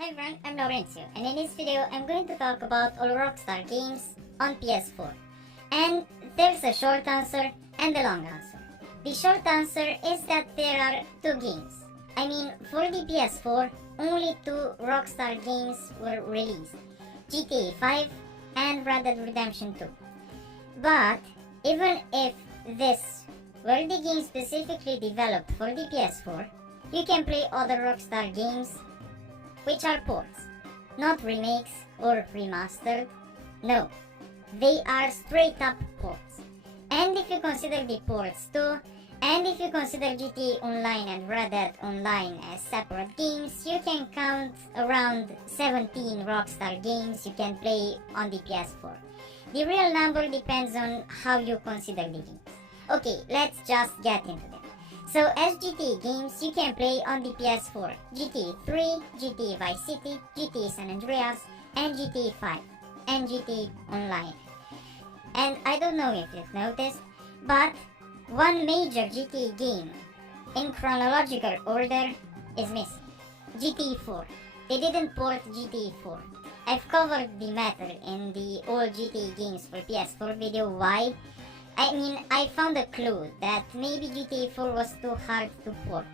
Hi everyone, I'm Laurencio, and in this video I'm going to talk about all Rockstar games on PS4. And there's a short answer and a long answer. The short answer is that there are two games. I mean, for the PS4, only two Rockstar games were released, GTA 5 and Red Dead Redemption 2. But even if this were the game specifically developed for the PS4, you can play other Rockstar games which are ports, not remakes or remastered. No, they are straight up ports. And if you consider the ports too, and if you consider GTA Online and Red Dead Online as separate games, you can count around 17 Rockstar games you can play on the PS4. The real number depends on how you consider the games. Okay, let's just get into them. So as GTA games, you can play on the PS4 GTA 3, GTA Vice City, GTA San Andreas, and GTA 5, and GTA Online. And I don't know if you've noticed, but one major GTA game in chronological order is missing. GTA 4. They didn't port GTA 4. I've covered the matter in the old GTA games for PS4 video why. I mean, I found a clue that maybe GTA 4 was too hard to port,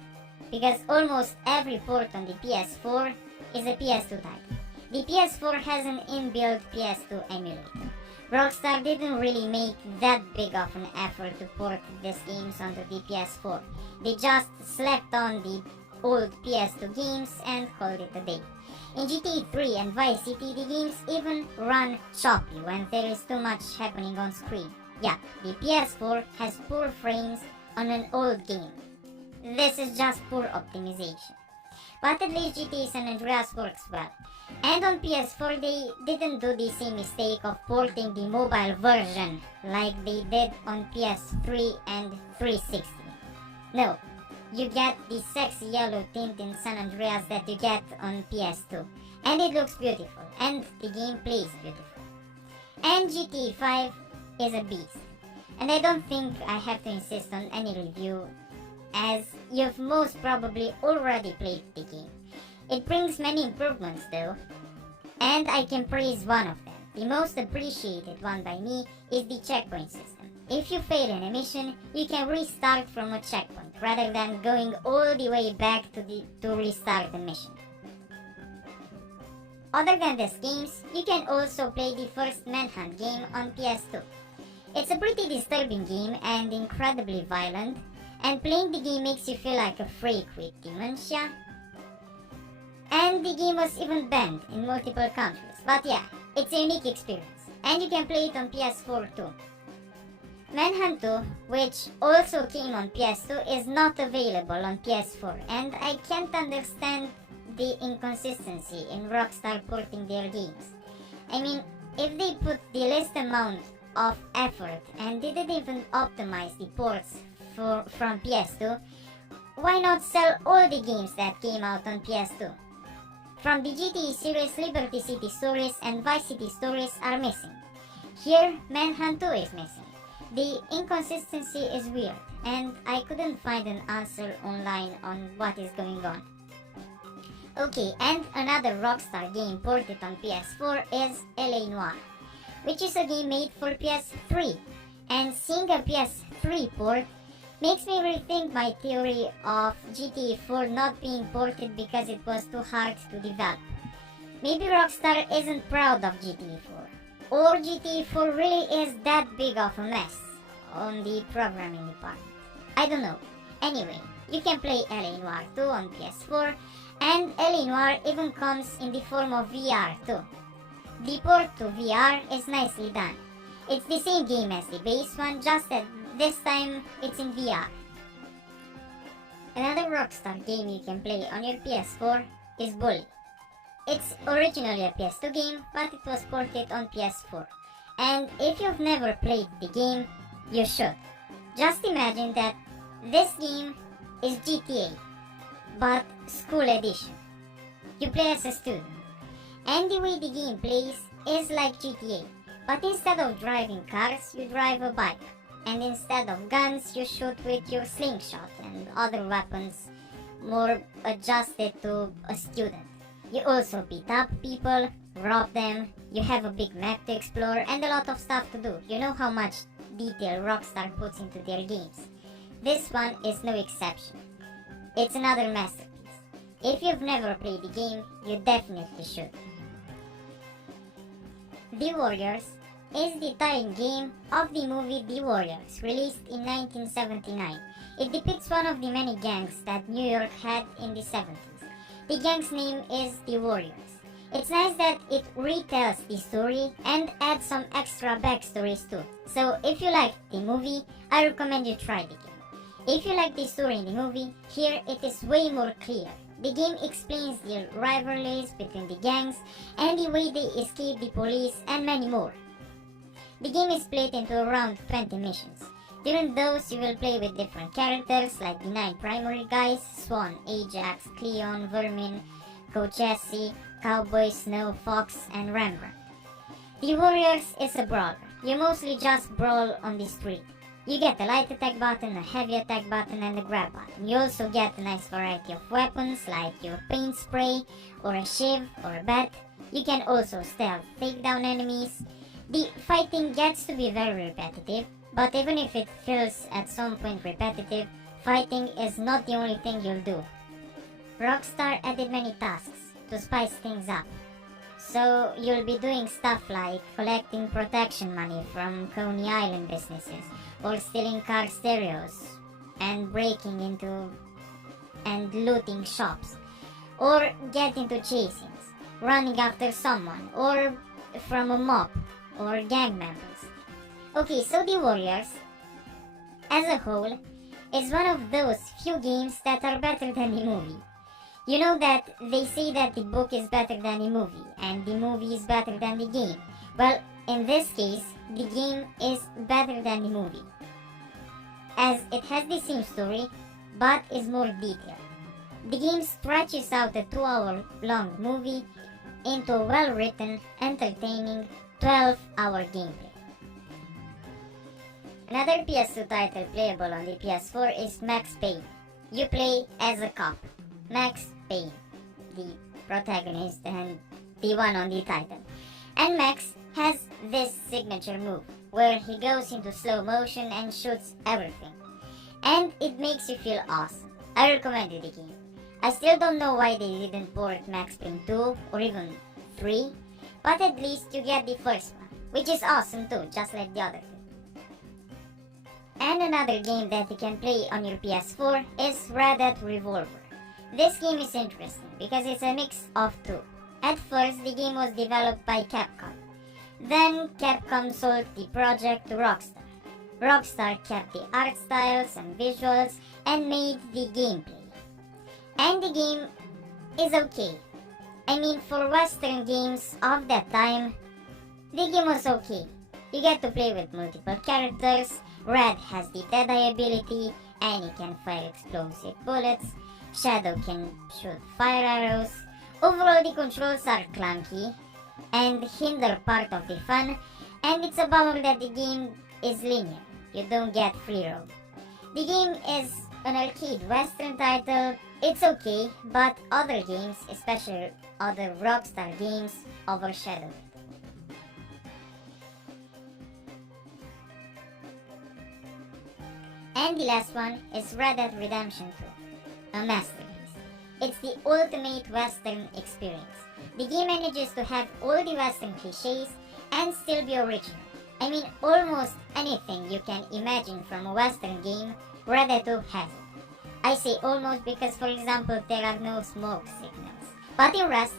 because almost every port on the PS4 is a PS2 title. The PS4 has an inbuilt PS2 emulator. Rockstar didn't really make that big of an effort to port these games onto the PS4. They just slapped on the old PS2 games and called it a day. In GTA 3 and Vice City, the games even run choppy when there is too much happening on screen. Yeah, the PS4 has poor frames on an old game. This is just poor optimization. But at least GTA San Andreas works well. And on PS4 they didn't do the same mistake of porting the mobile version like they did on PS3 and 360. No, you get the sexy yellow tint in San Andreas that you get on PS2. And it looks beautiful, and the game plays beautiful. And GTA 5 is a beast, and I don't think I have to insist on any review, as you've most probably already played the game. It brings many improvements though, and I can praise one of them. The most appreciated one by me is the checkpoint system. If you fail in a mission, you can restart from a checkpoint rather than going all the way back to restart the mission. Other than these games, you can also play the first Manhunt game on PS2. It's a pretty disturbing game and incredibly violent, and playing the game makes you feel like a freak with dementia. And the game was even banned in multiple countries, but yeah, it's a unique experience, and you can play it on PS4 too. Manhunt 2, which also came on PS2, is not available on PS4, and I can't understand the inconsistency in Rockstar porting their games. I mean, if they put the least amount of effort and didn't even optimize the ports from PS2, why not sell all the games that came out on PS2? From the GTA series, Liberty City Stories and Vice City Stories are missing. Here, Manhunt 2 is missing. The inconsistency is weird, and I couldn't find an answer online on what is going on. Okay, and another Rockstar game ported on PS4 is LA Noire, which is a game made for PS3, and seeing a PS3 port makes me rethink my theory of GTA 4 not being ported because it was too hard to develop. Maybe Rockstar isn't proud of GTA 4, or GTA 4 really is that big of a mess on the programming department. I don't know. Anyway, you can play LA Noire 2 on PS4, and LA Noire even comes in the form of VR too. The port to VR is nicely done. It's the same game as the base one, just that this time it's in VR. Another Rockstar game you can play on your PS4 is Bully. It's originally a PS2 game, but it was ported on PS4. And if you've never played the game, you should. Just imagine that this game is GTA, but school edition. You play as a student. And the way the game plays is like GTA, but instead of driving cars, you drive a bike. And instead of guns, you shoot with your slingshot and other weapons more adjusted to a student. You also beat up people, rob them, you have a big map to explore, and a lot of stuff to do. You know how much detail Rockstar puts into their games. This one is no exception. It's another masterpiece. If you've never played the game, you definitely should. The Warriors is the tie-in game of the movie The Warriors, released in 1979. It depicts one of the many gangs that New York had in the 70s. The gang's name is The Warriors. It's nice that it retells the story and adds some extra backstories too. So if you liked the movie, I recommend you try the game. If you like the story in the movie, here it is way more clear. The game explains the rivalries between the gangs and the way they escape the police and many more. The game is split into around 20 missions. During those, you will play with different characters like the 9 primary guys: Swan, Ajax, Cleon, Vermin, Coach Jesse, Cowboy, Snow, Fox, and Rembrandt. The Warriors is a brawler. You mostly just brawl on the street. You get a light attack button, a heavy attack button, and a grab button. You also get a nice variety of weapons like your paint spray, or a shiv, or a bat. You can also stealth take down enemies. The fighting gets to be very repetitive, but even if it feels at some point repetitive, fighting is not the only thing you'll do. Rockstar added many tasks to spice things up. So you'll be doing stuff like collecting protection money from Coney Island businesses, or stealing car stereos, and breaking into and looting shops, or get into chasings, running after someone, or from a mob, or gang members. Okay, so The Warriors, as a whole, is one of those few games that are better than the movie. You know that they say that the book is better than the movie, and the movie is better than the game. Well, in this case, the game is better than the movie, as it has the same story, but is more detailed. The game stretches out a 2-hour-long movie into a well-written, entertaining 12-hour gameplay. Another PS2 title playable on the PS4 is Max Payne. You play as a cop, Max Payne, the protagonist and the one on the title. And Max has this signature move, where he goes into slow motion and shoots everything. And it makes you feel awesome. I recommend you the game. I still don't know why they didn't port Max Payne 2 or even 3, but at least you get the first one, which is awesome too, just like the other two. And another game that you can play on your PS4 is Red Dead Revolver. This game is interesting because it's a mix of two. At first, the game was developed by Capcom. Then Capcom sold the project to Rockstar. Rockstar kept the art styles and visuals and made the gameplay. And the game is okay. I mean, for Western games of that time, the game was okay. You get to play with multiple characters. Red has the Deadeye ability, and he can fire explosive bullets. Shadow can shoot fire arrows. Overall, the controls are clunky and hinder part of the fun, and it's a bummer that the game is linear. You don't get free roam. The game is an arcade Western title. It's okay, but other games, especially other Rockstar games, overshadow it. And the last one is Red Dead Redemption 2, a masterpiece. It's the ultimate Western experience. The game manages to have all the Western cliches and still be original. I mean, almost anything you can imagine from a Western game, Red Dead 2 has it. I say almost because, for example, there are no smoke signals. But in Rust,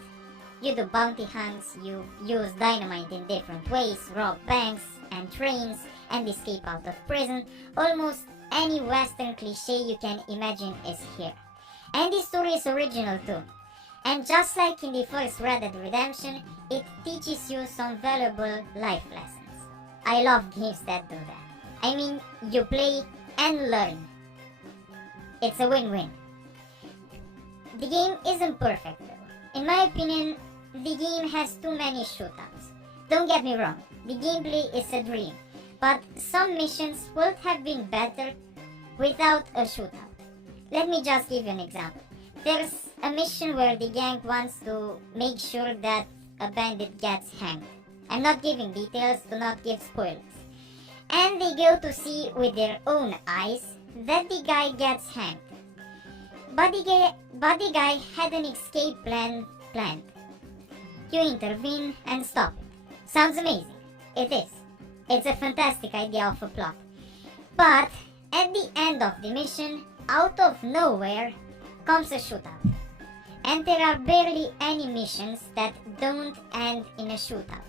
you do bounty hunts, you use dynamite in different ways, rob banks and trains, and escape out of prison. Almost any Western cliche you can imagine is here. And the story is original too. And just like in the first Red Dead Redemption, it teaches you some valuable life lessons. I love games that do that. I mean, you play and learn. It's a win-win. The game isn't perfect though. In my opinion, the game has too many shootouts. Don't get me wrong, the gameplay is a dream, but some missions would have been better without a shootout. Let me just give you an example. There's a mission where the gang wants to make sure that a bandit gets hanged. I'm not giving details to not give spoilers. And they go to see with their own eyes that the guy gets hanged. But the guy had an escape plan planned. You intervene and stop it. Sounds amazing. It is. It's a fantastic idea of a plot. But at the end of the mission, out of nowhere, comes a shootout. And there are barely any missions that don't end in a shootout.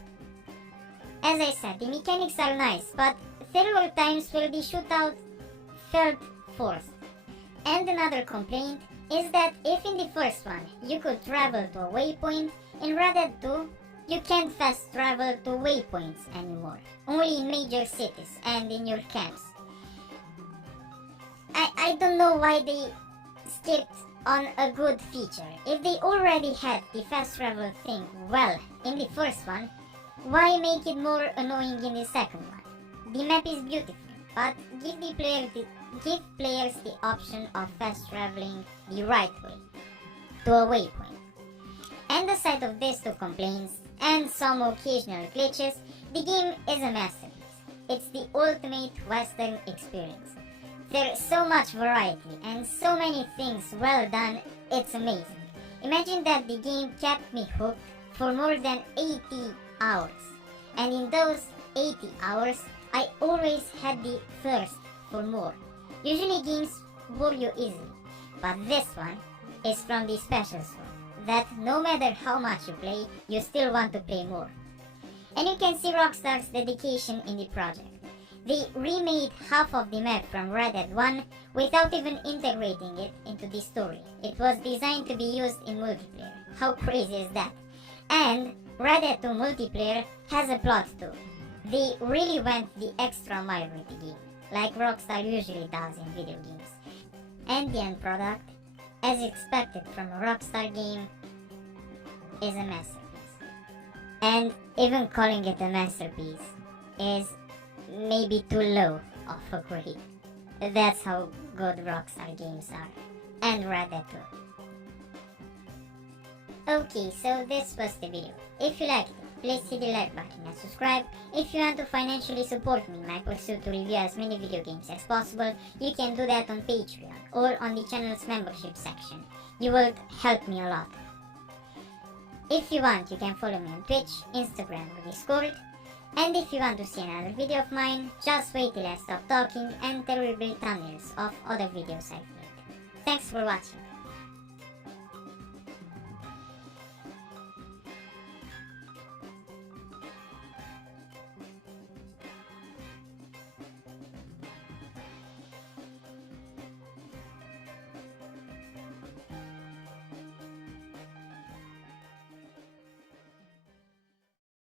As I said, the mechanics are nice, but there were times where the shootout felt forced. And another complaint is that if in the first one you could travel to a waypoint, in Red Dead 2 you can't fast travel to waypoints anymore, only in major cities and in your camps. I don't know why they skipped on a good feature. If they already had the fast travel thing well in the first one, why make it more annoying in the second one? The map is beautiful, but give players the option of fast traveling the right way to a waypoint. And aside of these two complaints and some occasional glitches, the game is a masterpiece. It's the ultimate Western experience. There's so much variety and so many things well done, it's amazing. Imagine that the game kept me hooked for more than 80 hours. And in those 80 hours, I always had the thirst for more. Usually games bore you easily, but this one is from the special sort, that no matter how much you play, you still want to play more. And you can see Rockstar's dedication in the project. They remade half of the map from Red Dead 1 without even integrating it into the story. It was designed to be used in multiplayer. How crazy is that? And Red Dead 2 multiplayer has a plot too. They really went the extra mile with the game, like Rockstar usually does in video games. And the end product, as expected from a Rockstar game, is a masterpiece. And even calling it a masterpiece is maybe too low of a grade. That's how good Rockstar games are. And Red Dead 2. Okay, so this was the video. If you liked it, please hit the like button and subscribe. If you want to financially support me in my pursuit to review as many video games as possible, you can do that on Patreon or on the channel's membership section. You will help me a lot. If you want, you can follow me on Twitch, Instagram or Discord. And if you want to see another video of mine, just wait till I stop talking and there will be thumbnails of other videos I've made. Thanks for watching.